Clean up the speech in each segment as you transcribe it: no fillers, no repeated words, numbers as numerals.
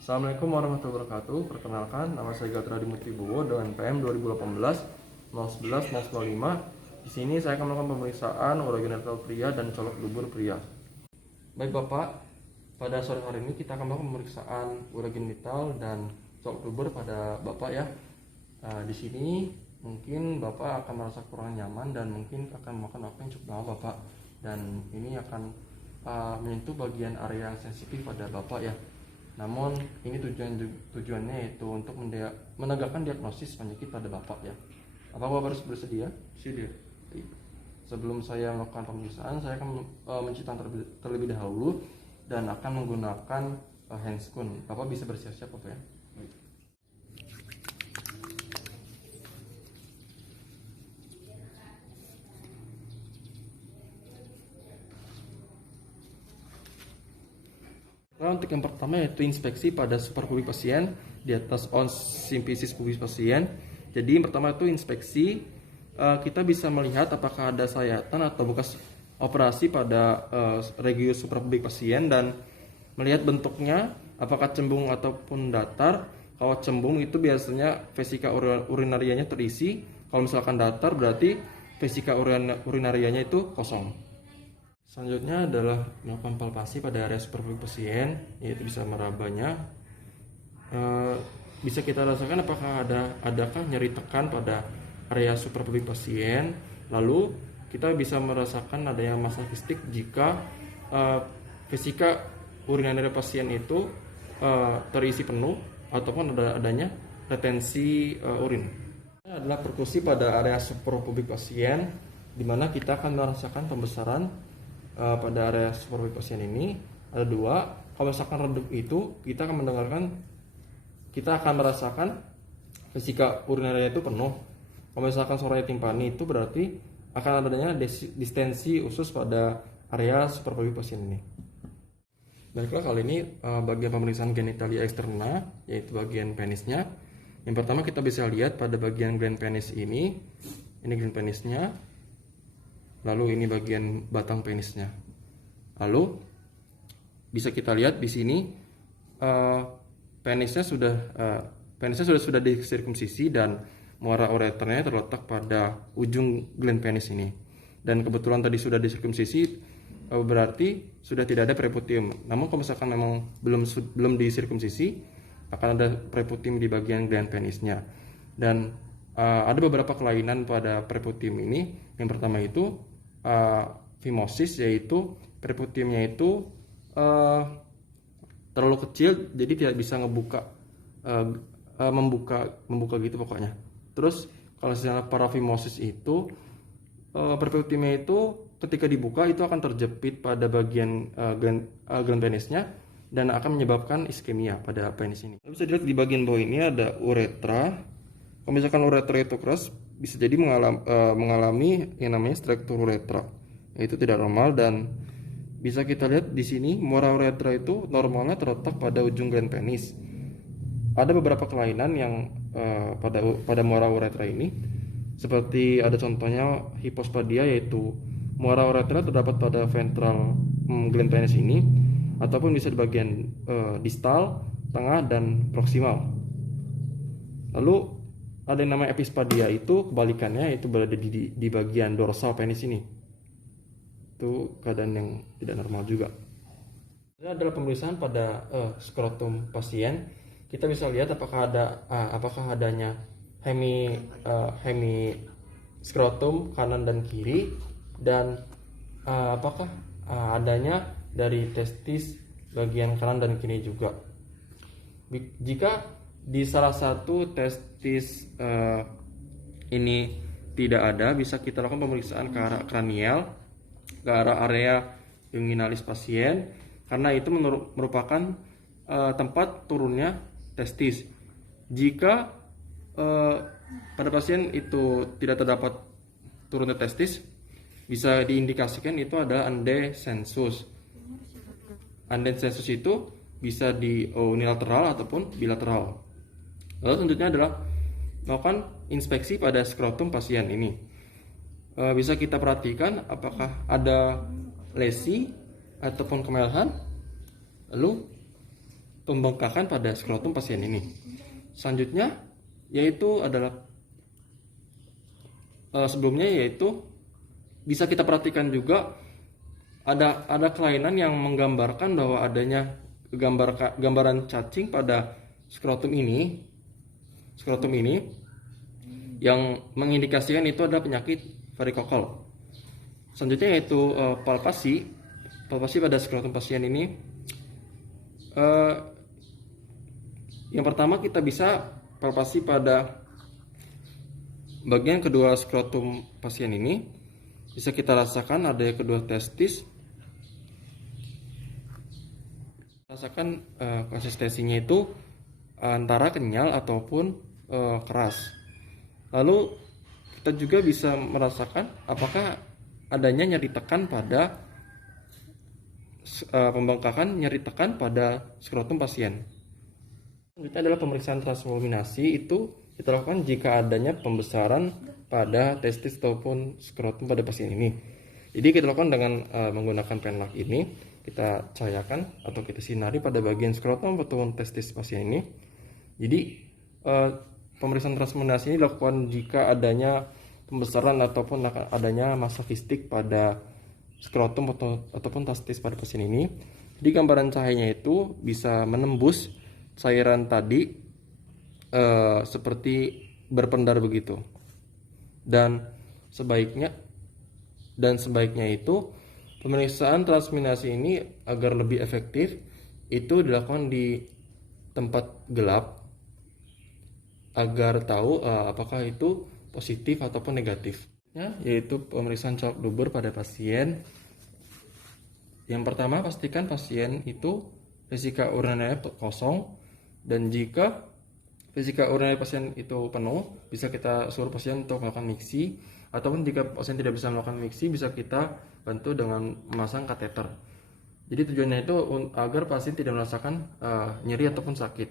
Assalamualaikum warahmatullahi wabarakatuh. Perkenalkan, nama saya Gatra Dimutibowo dengan PM 2018 011 005. Di sini saya akan melakukan pemeriksaan urogenital pria dan colok dubur pria. Baik Bapak, pada sore hari ini kita akan melakukan pemeriksaan urogenital dan colok dubur pada Bapak ya. Di sini mungkin Bapak akan merasa kurang nyaman dan mungkin akan memakan waktu yang cukup lama Bapak. Dan ini akan menyentuh bagian area yang sensitif pada Bapak ya. Namun ini tujuannya yaitu untuk menegakkan diagnosis penyakit pada Bapak ya. Apakah Bapak harus bersedia? Bersedia. Sebelum saya melakukan pemeriksaan, saya akan mencuci tangan terlebih dahulu dan akan menggunakan handscoon. Bapak bisa bersiap-siap Bapak ya. Nah, untuk yang pertama yaitu inspeksi pada superpubik pasien di atas ons simplicis pubis pasien. Jadi yang pertama itu inspeksi, kita bisa melihat apakah ada sayatan atau bekas operasi pada regio superpubik pasien dan melihat bentuknya apakah cembung ataupun datar. Kalau cembung itu biasanya vesika urinarianya terisi, kalau misalkan datar berarti vesika urinarianya itu kosong. Selanjutnya adalah melakukan palpasi pada area superpubik pasien, yaitu bisa merabanya. Bisa kita rasakan apakah adakah nyeri tekan pada area superpubik pasien. Lalu kita bisa merasakan adanya massa kistik jika vesika urinaria pasien itu terisi penuh ataupun adanya retensi urin. Ini adalah perkusi pada area superpubik pasien, di mana kita akan merasakan pembesaran pada area superpubik pasien ini. Ada dua. Kalau misalkan redup itu kita akan merasakan vesika urinaria itu penuh. Kalau misalkan soraya timpani itu berarti akan adanya distensi usus pada area superpubik pasien ini. Baiklah, kali ini bagian pemeriksaan genitalia eksterna, yaitu bagian penisnya. Yang pertama kita bisa lihat pada bagian gland penis ini gland penisnya. Lalu ini bagian batang penisnya. Lalu bisa kita lihat di sini penisnya sudah disirkumsisi dan muara ureternya terletak pada ujung gland penis ini. Dan kebetulan tadi sudah disirkumsisi, berarti sudah tidak ada preputium. Namun kalau misalkan memang belum disirkumsisi, akan ada preputium di bagian gland penisnya. Dan ada beberapa kelainan pada preputium ini. Yang pertama itu phimosis, yaitu preputiumnya itu terlalu kecil, jadi tidak bisa membuka gitu pokoknya. Terus kalau misalnya paraphimosis itu preputiumnya itu ketika dibuka itu akan terjepit pada bagian gland penisnya dan akan menyebabkan iskemia pada penis ini. Bisa dilihat di bagian bawah ini ada uretra. Kalau misalkan uretra itu keras, bisa jadi mengalami yang namanya struktur uretra, yaitu tidak normal. Dan bisa kita lihat di sini muara uretra itu normalnya terletak pada ujung gland penis. Ada beberapa kelainan yang pada muara uretra ini, seperti ada contohnya hipospadia, yaitu muara uretra terdapat pada ventral gland penis ini, ataupun bisa di bagian distal, tengah, dan proksimal. Lalu ada yang namanya epispadia, itu kebalikannya, itu berada di bagian dorsal penis ini. Itu keadaan yang tidak normal juga. Ini adalah pemeriksaan pada skrotum pasien. Kita bisa lihat apakah adanya hemi skrotum kanan dan kiri, dan apakah adanya dari testis bagian kanan dan kiri juga. Jika di salah satu testis ini tidak ada, bisa kita lakukan pemeriksaan ke arah kranial, ke arah area inguinalis pasien, karena itu merupakan tempat turunnya testis. Jika pada pasien itu tidak terdapat turunnya testis, bisa diindikasikan itu ada undesensus. Undesensus itu bisa di unilateral ataupun bilateral. Lalu selanjutnya adalah melakukan inspeksi pada skrotum pasien ini. Bisa kita perhatikan apakah ada lesi ataupun kemerahan. Lalu pembengkakan pada skrotum pasien ini. Selanjutnya yaitu adalah sebelumnya yaitu bisa kita perhatikan juga ada kelainan yang menggambarkan bahwa adanya gambaran cacing pada skrotum ini yang mengindikasikan itu adalah penyakit varikokol. Selanjutnya yaitu palpasi pada skrotum pasien ini. Yang pertama kita bisa palpasi pada bagian kedua skrotum pasien ini. Bisa kita rasakan adanya kedua testis. Rasakan konsistensinya itu antara kenyal ataupun keras. Lalu kita juga bisa merasakan apakah adanya nyeri tekan pada pembengkakan nyeri tekan pada skrotum pasien. Selanjutnya adalah pemeriksaan transvoluminasi. Itu kita lakukan jika adanya pembesaran pada testis ataupun skrotum pada pasien ini. Jadi kita lakukan dengan menggunakan penlock ini, kita cahayakan atau kita sinari pada bagian skrotum ataupun testis pasien ini. Jadi pemeriksaan transvoluminasi ini dilakukan jika adanya pembesaran ataupun adanya massa kistik pada skrotum ataupun testis pada pasien ini. Jadi gambaran cahayanya itu bisa menembus cairan tadi seperti berpendar begitu. Dan sebaiknya itu pemeriksaan transvoluminasi ini agar lebih efektif itu dilakukan di tempat gelap agar tahu apakah itu positif ataupun negatif. Yaitu pemeriksaan colok dubur pada pasien. Yang pertama, pastikan pasien itu vesika urinanya kosong, dan jika vesika urinary pasien itu penuh, bisa kita suruh pasien untuk melakukan miksi, ataupun jika pasien tidak bisa melakukan miksi, bisa kita bantu dengan memasang kateter. Jadi tujuannya itu agar pasien tidak merasakan nyeri ataupun sakit.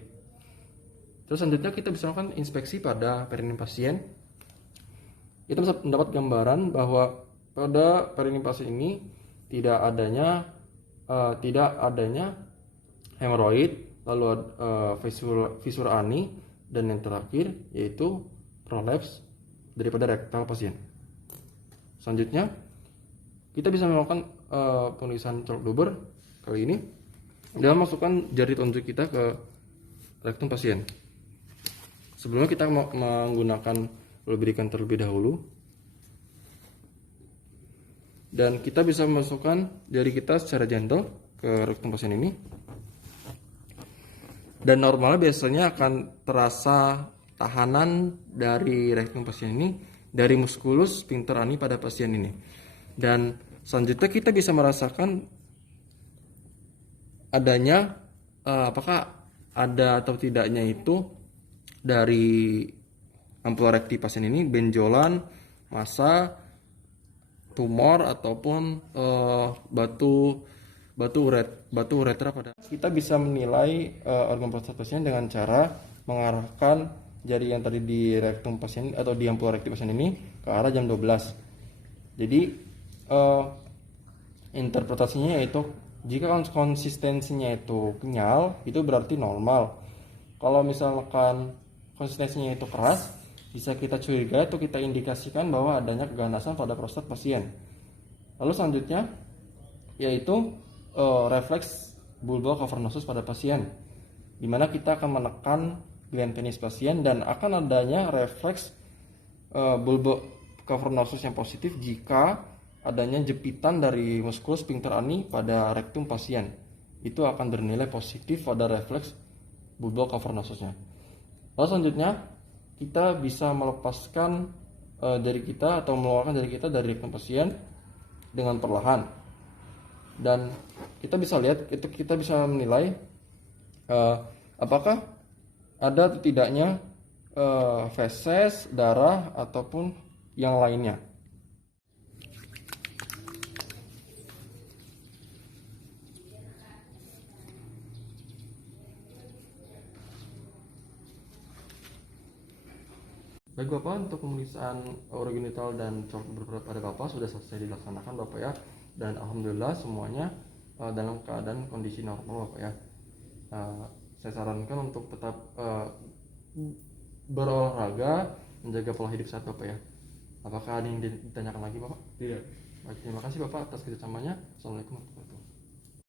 Terus selanjutnya kita bisa melakukan inspeksi pada perineum pasien. Kita bisa mendapat gambaran bahwa pada perineum pasien ini tidak adanya hemoroid, lalu fisura ani, dan yang terakhir yaitu prolaps daripada rektal pasien. Selanjutnya kita bisa melakukan pemeriksaan colok dubur kali ini dengan masukkan jari telunjuk kita ke rektum pasien. Sebelumnya kita menggunakan lubrikan terlebih dahulu, dan kita bisa memasukkan jari kita secara gentle ke rektum pasien ini. Dan normalnya biasanya akan terasa tahanan dari rektum pasien ini dari muskulus sphincter ani pada pasien ini. Dan selanjutnya kita bisa merasakan adanya apakah ada atau tidaknya itu dari ampula rekti pasien ini benjolan, massa, tumor ataupun batu uretra pada. Kita bisa menilai organ prostat pasien dengan cara mengarahkan jari yang tadi di rektum pasien atau di ampula rekti pasien ini ke arah jam 12. Jadi interpretasinya yaitu jika konsistensinya itu kenyal, itu berarti normal. Kalau misalkan konsistensinya itu keras, bisa kita curiga atau kita indikasikan bahwa adanya keganasan pada prostat pasien. Lalu selanjutnya yaitu refleks bulbar cavernosus pada pasien, di mana kita akan menekan gland penis pasien dan akan adanya refleks bulbar cavernosus yang positif jika adanya jepitan dari muskulus sphincter ani pada rektum pasien. Itu akan bernilai positif pada refleks bulbar cavernosusnya. Lalu selanjutnya kita bisa melepaskan jari kita atau mengeluarkan jari kita dari rektum pasien dengan perlahan, dan kita bisa lihat itu kita bisa menilai apakah ada atau tidaknya feses, darah ataupun yang lainnya. Baik Bapak, untuk pemeriksaan urogenital dan colok dubur pada Bapak sudah selesai dilaksanakan Bapak ya, dan alhamdulillah semuanya dalam keadaan kondisi normal Bapak ya. saya sarankan untuk tetap berolahraga, menjaga pola hidup sehat Bapak ya. Apakah ada yang ditanyakan lagi Bapak? Tidak. Baik, terima kasih Bapak atas kerjasamanya. Assalamualaikum warahmatullahi wabarakatuh.